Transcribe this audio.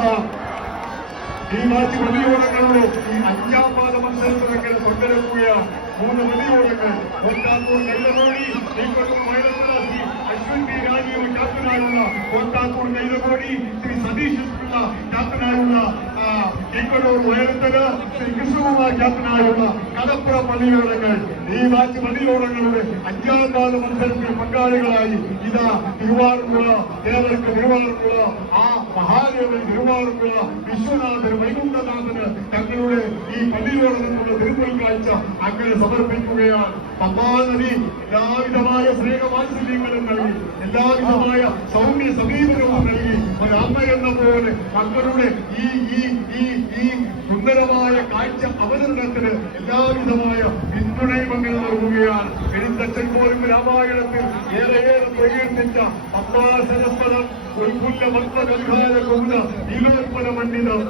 ഈ മാറ്റി പ്രതിയോടങ്ങളുടെ ഈ അഞ്ചാം പാദ മത്സരത്തിലൊക്കെ പങ്കെടുക്കുകയാണ്. 3 പ്രതിയോടങ്ങൾ കോട്ടാക്കൂർ കൈലകോടി അശ്വിൻ പി രാജീവ് ക്യാപ്റ്റനായുള്ള കോട്ടാക്കൂർ കൈലകോടി, ശ്രീ സതീഷ് പിള്ള ക്യാപ്റ്റനായുള്ള ഈക്കൊണ്ടൂർ വയലത്തല, ശ്രീ കൃഷ്ണകുമാർ ക്യാപ്റ്റനായുള്ള കടപ്പുറം പള്ളിയോടങ്ങൾ ഈ മാറ്റി പ്രതിയോടങ്ങളുടെ 5ാം പാദ മത്സരത്തിൽ പങ്കാളികളായി ഇതാ തിരുവാറുമുള കേരളക്ക് തിരുവാറുമുള ആ മഹാദേവൻ തിരുവാറുമുള വിശ്വനാഥൻ വൈകുണ്ഠനാഥന് തങ്ങളുടെ ഈ പള്ളിയോടങ്ങളുടെ തിരുമുൽ കാഴ്ച അങ്ങനെ സമർപ്പിക്കുകയാണ്. പമ്പാനദി എല്ലാവിധമായ സ്നേഹവാത്സല്യങ്ങളും നൽകി, എല്ലാവിധമായ സൗമ്യ സമീപനവും നൽകി ഒരമ്മ എന്ന പോലെ മക്കളുടെ ഈ ഈ ഈ ഈ സുന്ദരമായ കാഴ്ച അവതരണത്തിന് എല്ലാവിധമായ പിന്തുണയും അങ്ങനെ നൽകുകയാണ്. എഴുത്തച്ഛൻ പോലും രാമായണത്തിൽ ഏറെ പ്രകീർത്തിച്ച പമ്പാ സരസ്വതം ഉൽപുല്ല ഭക്തകൽഹാര ഗൗര നീലോത്പല മണ്ഡിതം